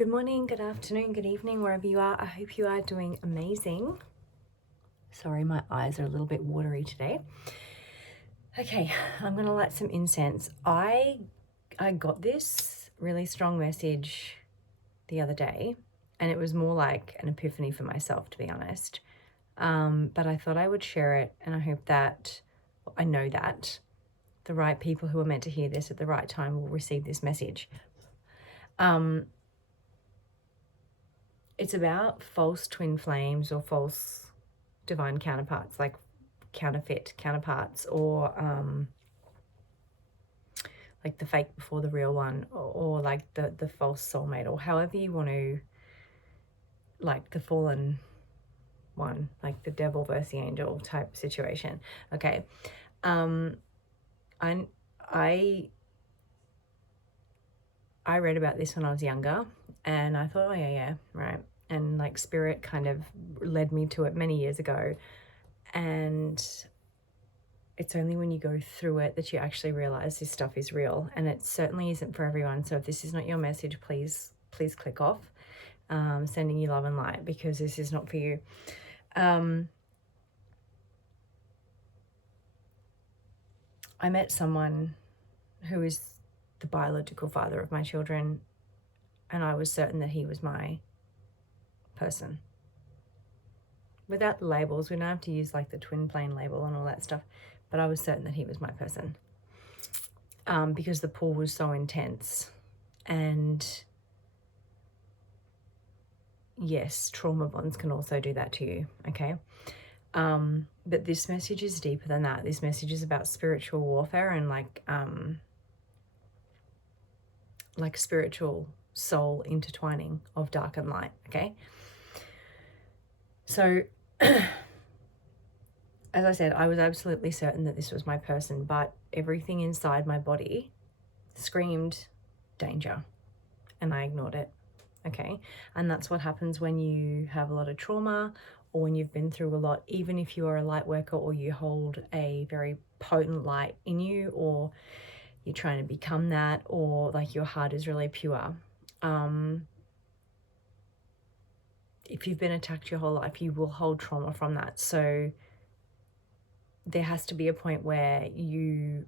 Good morning, good afternoon, good evening, wherever you are. I hope you are doing amazing. Sorry, my eyes are a little bit watery today. Okay, I'm gonna light some incense. I got this really strong message the other day, and it was more like an epiphany for myself, to be honest. But I thought I would share it, and I hope that, I know that the right people who are meant to hear this at the right time will receive this message. It's about false twin flames or false divine counterparts, like counterfeit counterparts, or like the fake before the real one, or like the false soulmate, or however you want to, like the fallen one, like the devil versus the angel type situation. Okay. I read about this when I was younger, and I thought, oh yeah, right. And like spirit kind of led me to it many years ago. And it's only when you go through it that you actually realize this stuff is real, and it certainly isn't for everyone. So if this is not your message, please click off. Sending you love and light, because this is not for you. I met someone who is the biological father of my children, and I was certain that he was my person. Without labels, we don't have to use like the twin flame label and all that stuff, but I was certain that he was my person, because the pull was so intense. And yes, trauma bonds can also do that to you, okay? But this message is deeper than that. This message is about spiritual warfare and like spiritual soul intertwining of dark and light, okay? So, as I said, I was absolutely certain that this was my person, but everything inside my body screamed danger, and I ignored it, okay? And that's what happens when you have a lot of trauma, or when you've been through a lot. Even if you are a light worker, or you hold a very potent light in you, or you're trying to become that, or like your heart is really pure, if you've been attacked your whole life, you will hold trauma from that. So there has to be a point where you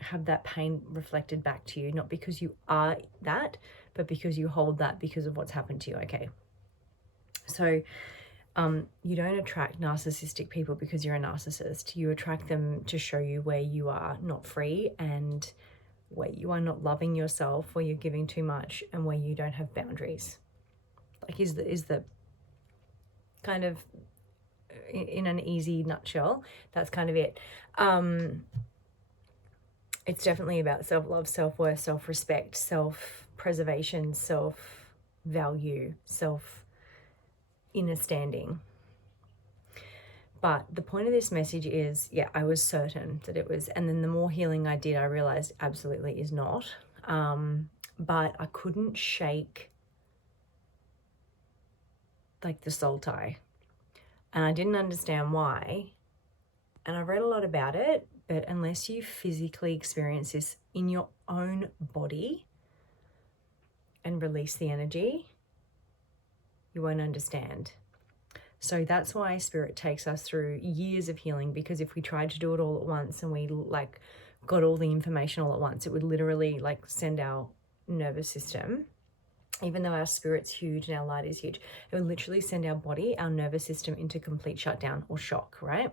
have that pain reflected back to you, not because you are that, but because you hold that because of what's happened to you, okay? So you don't attract narcissistic people because you're a narcissist. You attract them to show you where you are not free, and where you are not loving yourself, where you're giving too much, and where you don't have boundaries. Like is the kind of, in an easy nutshell, that's kind of it. It's definitely about self-love, self-worth, self-respect, self-preservation, self-value, self-inner standing. But the point of this message is, yeah, I was certain that it was, and then the more healing I did, I realized absolutely is not. But I couldn't shake like the soul tie, and I didn't understand why. And I read a lot about it, but unless you physically experience this in your own body and release the energy, you won't understand. So that's why spirit takes us through years of healing, because if we tried to do it all at once and we like got all the information all at once, it would literally like send our nervous system, even though our spirit's huge and our light is huge, it would literally send our body, our nervous system, into complete shutdown or shock, right?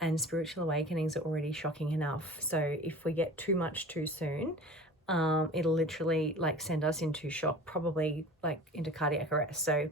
And spiritual awakenings are already shocking enough. So if we get too much too soon, it'll literally like send us into shock, probably like into cardiac arrest. So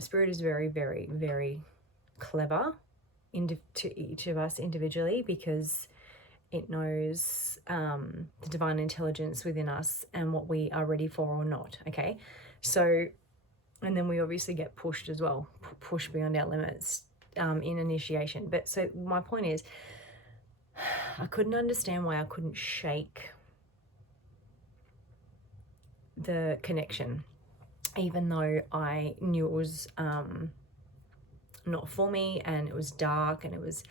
spirit is very, very, very clever to each of us individually, because it knows the divine intelligence within us and what we are ready for or not, okay? So, and then we obviously get pushed as well, pushed beyond our limits in initiation. But so my point is, I couldn't understand why I couldn't shake the connection, even though I knew it was not for me, and it was dark, and it was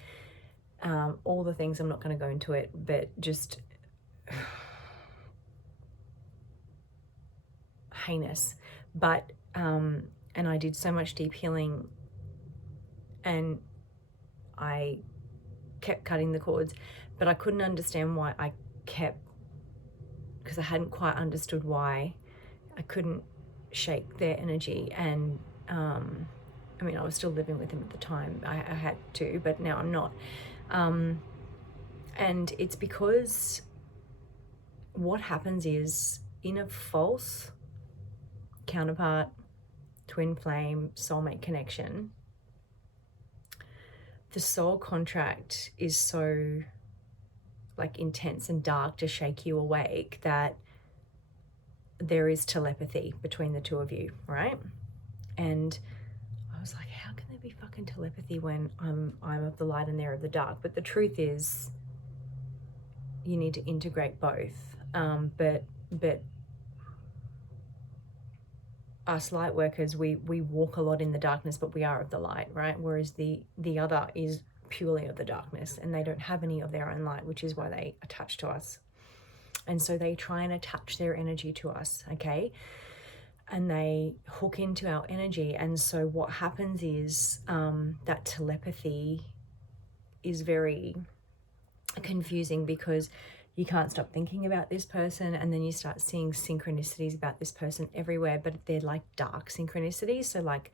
all the things. I'm not going to go into it, but just heinous. But and I did so much deep healing, and I kept cutting the cords, but I couldn't understand why I kept, because I hadn't quite understood why I couldn't shake their energy. And I mean, I was still living with him at the time. I had to, but now I'm not. And it's because what happens is, in a false counterpart, twin flame, soulmate connection, the soul contract is so like intense and dark to shake you awake that there is telepathy between the two of you, right? And I was like, how can there be fucking telepathy when I'm of the light and they're of the dark? But the truth is, you need to integrate both. But us light workers, we walk a lot in the darkness, but we are of the light, right? Whereas the other is purely of the darkness, and they don't have any of their own light, which is why they attach to us. And so they try and attach their energy to us, okay? And they hook into our energy. And so what happens is that telepathy is very confusing, because you can't stop thinking about this person, and then you start seeing synchronicities about this person everywhere, but they're like dark synchronicities. So like,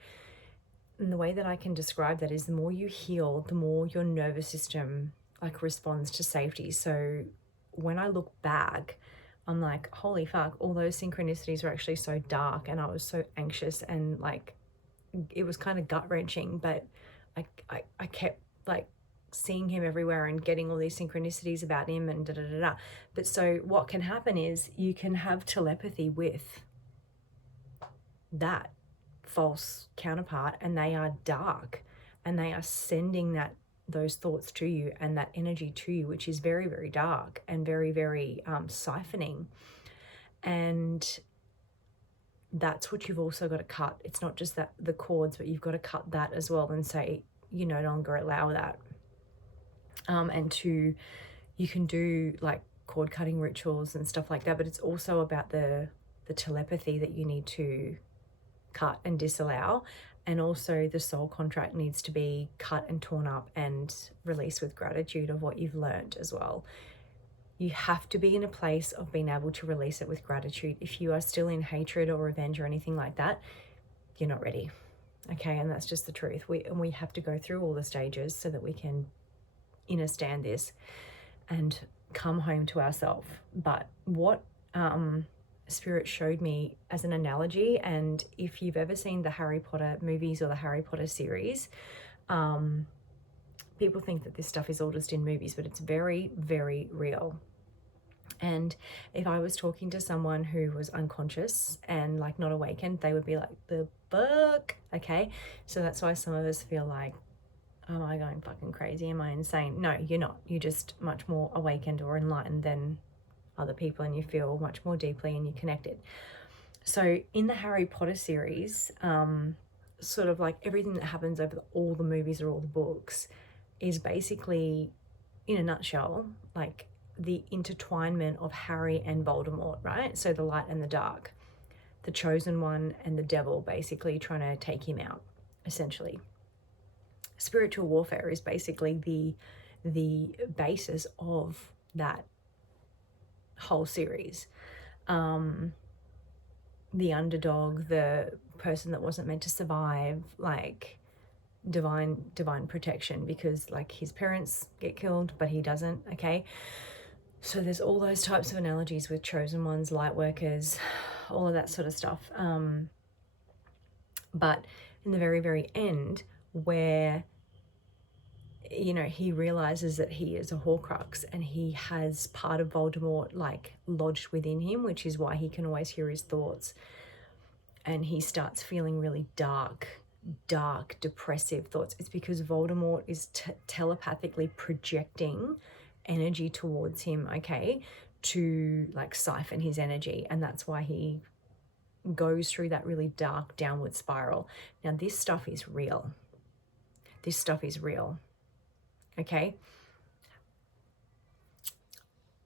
and the way that I can describe that is, the more you heal, the more your nervous system like responds to safety. So when I look back, I'm like, holy fuck, all those synchronicities were actually so dark, and I was so anxious, and like, it was kind of gut-wrenching, but I kept like seeing him everywhere and getting all these synchronicities about him and da da da da. But so what can happen is, you can have telepathy with that false counterpart, and they are dark, and they are sending those thoughts to you and that energy to you, which is very, very dark and very, very siphoning. And that's what you've also got to cut. It's not just that the cords, but you've got to cut that as well and say, you no longer allow that. And you can do like cord cutting rituals and stuff like that, but it's also about the telepathy that you need to cut and disallow. And also the soul contract needs to be cut and torn up and released with gratitude of what you've learned as well. You have to be in a place of being able to release it with gratitude. If you are still in hatred or revenge or anything like that, you're not ready. Okay, and that's just the truth. We have to go through all the stages so that we can understand this and come home to ourselves. But what Spirit showed me as an analogy, and if you've ever seen the Harry Potter movies or the Harry Potter series, people think that this stuff is all just in movies, but it's very, very real. And if I was talking to someone who was unconscious and like not awakened, they would be like, the fuck? Okay, so that's why some of us feel like, am I going fucking crazy? Am I insane? No, you're not. You're just much more awakened or enlightened than other people, and you feel much more deeply and you're connected. So in the Harry Potter series, sort of like everything that happens over all the movies or all the books is basically, in a nutshell, like the intertwinement of Harry and Voldemort, right? So the light and the dark, the chosen one and the devil basically trying to take him out, essentially. Spiritual warfare is basically the basis of that whole series. The underdog, the person that wasn't meant to survive, like divine protection, because like his parents get killed but he doesn't. Okay, so there's all those types of analogies with chosen ones, light workers, all of that sort of stuff. But in the very, very end, where he realizes that he is a Horcrux and he has part of Voldemort like lodged within him, which is why he can always hear his thoughts, and he starts feeling really dark, depressive thoughts. It's because Voldemort is telepathically projecting energy towards him, okay, to like siphon his energy, and that's why he goes through that really dark downward spiral. Now this stuff is real. Okay,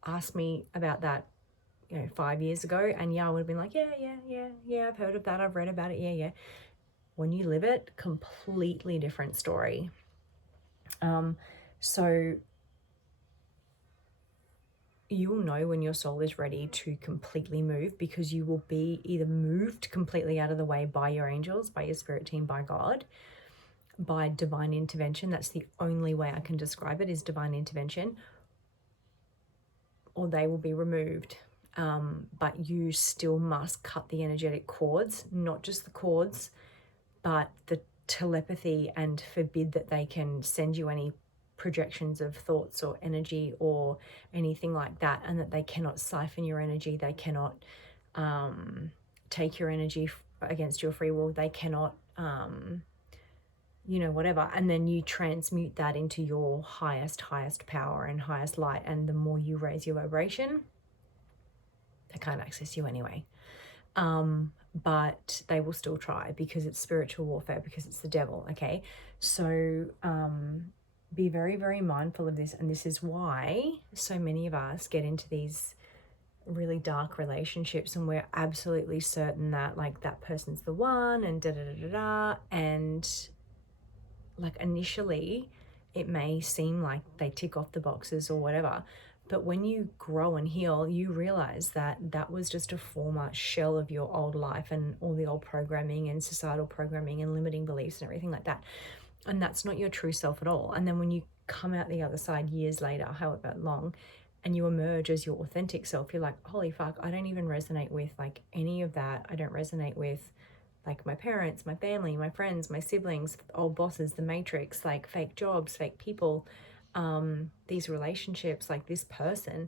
ask me about that 5 years ago, and yeah, I would have been like, yeah, I've heard of that, I've read about it, yeah. When you live it, completely different story. So you will know when your soul is ready to completely move, because you will be either moved completely out of the way by your angels, by your spirit team, by God, by divine intervention. That's the only way I can describe it, is divine intervention. Or they will be removed. But you still must cut the energetic cords, not just the cords, but the telepathy, and forbid that they can send you any projections of thoughts or energy or anything like that, and that they cannot siphon your energy. They cannot take your energy against your free will. They cannot whatever. And then you transmute that into your highest power and highest light. And the more you raise your vibration, they can't access you anyway. But they will still try, because it's spiritual warfare, because it's the devil. Okay, so be very, very mindful of this. And this is why so many of us get into these really dark relationships, and we're absolutely certain that like that person's the one, and and like initially it may seem like they tick off the boxes or whatever, but when you grow and heal, you realize that that was just a former shell of your old life, and all the old programming and societal programming and limiting beliefs and everything like that. And that's not your true self at all. And then when you come out the other side years later, however long, and you emerge as your authentic self, you're like, holy fuck, I don't even resonate with like any of that. I don't resonate with like my parents, my family, my friends, my siblings, old bosses, the matrix, like fake jobs, fake people, these relationships, like this person.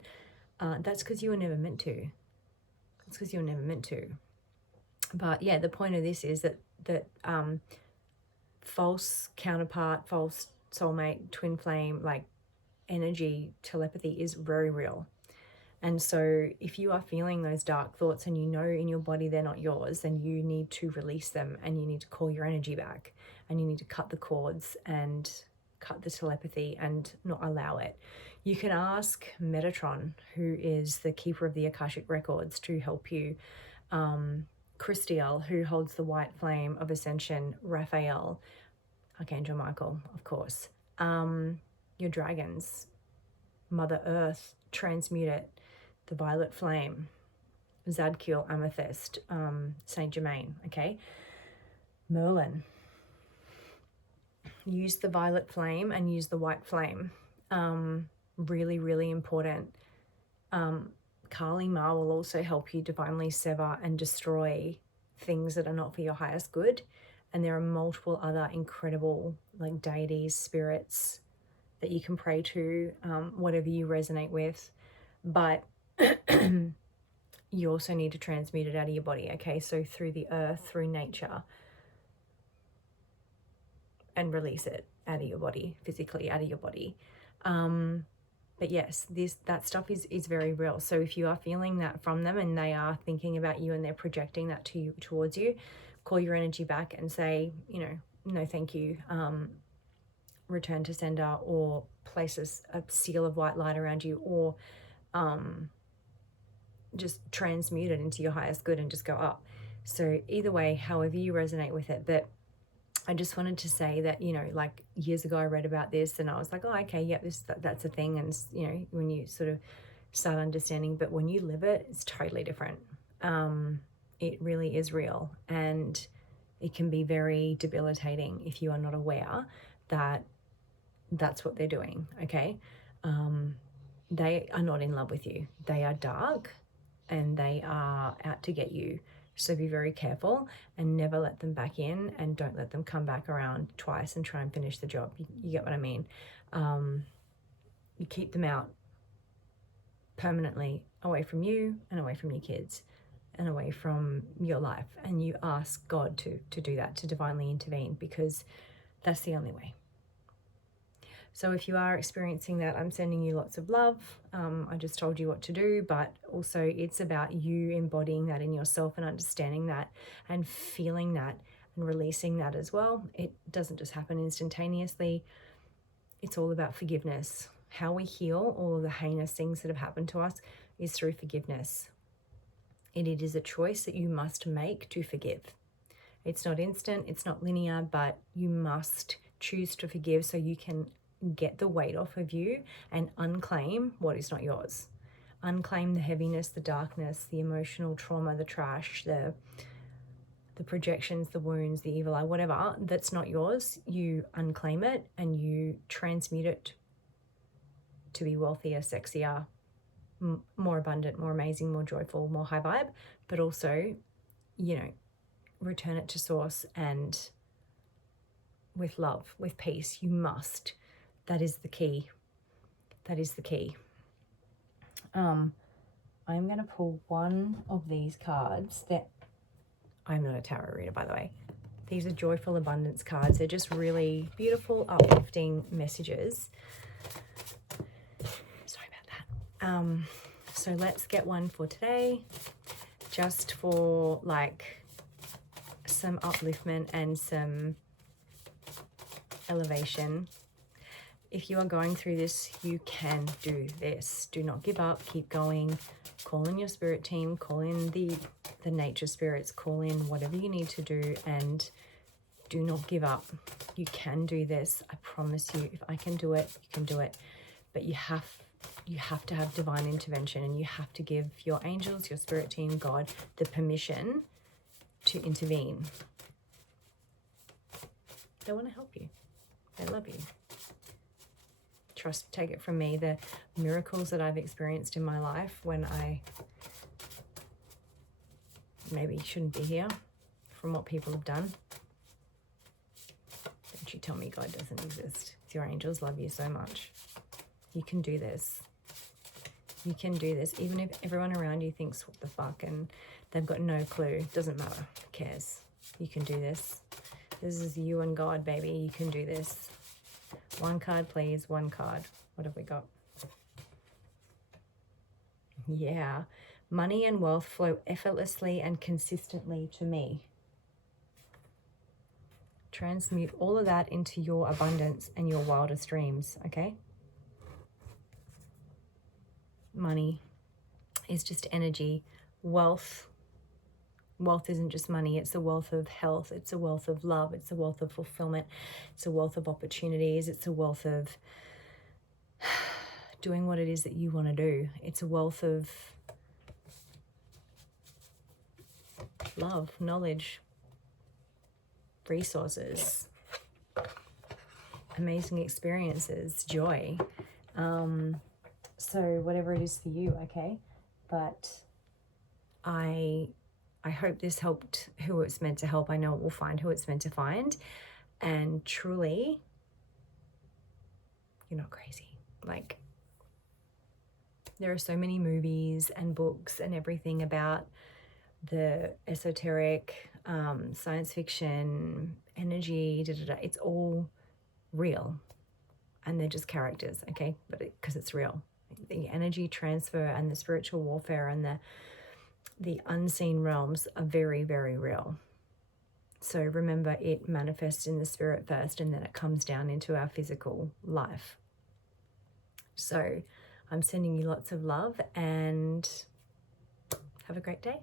That's because you were never meant to. That's because you were never meant to. But yeah, the point of this is that false counterpart, false soulmate, twin flame, like energy, telepathy is very real. And so if you are feeling those dark thoughts and you know in your body they're not yours, then you need to release them, and you need to call your energy back, and you need to cut the cords and cut the telepathy and not allow it. You can ask Metatron, who is the keeper of the Akashic records, to help you. Christiel, who holds the white flame of ascension. Raphael, Archangel Michael, of course. Your dragons, Mother Earth, transmute it. The violet flame, Zadkiel, Amethyst, Saint Germain, okay? Merlin. Use the violet flame and use the white flame. Really, really important. Kali Ma will also help you divinely sever and destroy things that are not for your highest good. And there are multiple other incredible like deities, spirits that you can pray to, whatever you resonate with. But you also need to transmute it out of your body, okay? So through the earth, through nature, and release it out of your body, physically out of your body. But yes, that stuff is very real. So if you are feeling that from them and they are thinking about you and they're projecting that to you, towards you, call your energy back and say, no thank you, return to sender, or place a seal of white light around you, or just transmute it into your highest good and just go up. So either way, however you resonate with it. But I just wanted to say that, like years ago I read about this and I was like, oh, okay, yep, that's a thing. And, when you sort of start understanding, but when you live it, it's totally different. It really is real, and it can be very debilitating if you are not aware that that's what they're doing, okay? They are not in love with you. They are dark, and they are out to get you. So be very careful and never let them back in, and don't let them come back around twice and try and finish the job. You get what I mean? You keep them out permanently, away from you and away from your kids and away from your life. And you ask God to do that, to divinely intervene, because that's the only way. So if you are experiencing that, I'm sending you lots of love. I just told you what to do, but also it's about you embodying that in yourself and understanding that and feeling that and releasing that as well. It doesn't just happen instantaneously. It's all about forgiveness. How we heal all of the heinous things that have happened to us is through forgiveness. And it is a choice that you must make to forgive. It's not instant, it's not linear, but you must choose to forgive so you can get the weight off of you and unclaim what is not yours. Unclaim the heaviness, the darkness, the emotional trauma, the trash, the projections, the wounds, the evil eye, whatever that's not yours. You unclaim it and you transmute it to be wealthier, sexier, more abundant, more amazing, more joyful, more high vibe, but also, you know, return it to source and with love, with peace. You must. That is the key. That is the key. I'm going to pull one of these cards that I'm not a tarot reader, by the way. These are joyful abundance cards. They're just really beautiful, uplifting messages. Sorry about that. So let's get one for today, just for like some upliftment and some elevation. If you are going through this, you can do this. Do not give up. Keep going. Call in your spirit team. Call in the nature spirits. Call in whatever you need to do, and do not give up. You can do this. I promise you. If I can do it, you can do it. But you have to have divine intervention, and you have to give your angels, your spirit team, God, the permission to intervene. They want to help you. They love you. Trust, take it from me, the miracles that I've experienced in my life when I maybe shouldn't be here from what people have done. Don't you tell me God doesn't exist. Your angels love you so much. You can do this. You can do this. Even if everyone around you thinks, what the fuck, and they've got no clue. Doesn't matter. Who cares? You can do this. This is you and God, baby. You can do this. One card, please. One card. What have we got? Yeah. Money and wealth flow effortlessly and consistently to me. Transmute all of that into your abundance and your wildest dreams, okay? Money is just energy. Wealth isn't just money. It's a wealth of health. It's a wealth of love. It's a wealth of fulfillment. It's a wealth of opportunities. It's a wealth of doing what it is that you want to do. It's a wealth of love, knowledge, resources, amazing experiences, joy. So whatever it is for you, okay? But I hope this helped who it's meant to help. I know it will find who it's meant to find. And truly, you're not crazy. Like, there are so many movies and books and everything about the esoteric, science fiction, energy, It's all real. And they're just characters, okay? But because it's real. The energy transfer and the spiritual warfare and the unseen realms are very, very real. So remember, it manifests in the spirit first, and then it comes down into our physical life. So I'm sending you lots of love, and have a great day.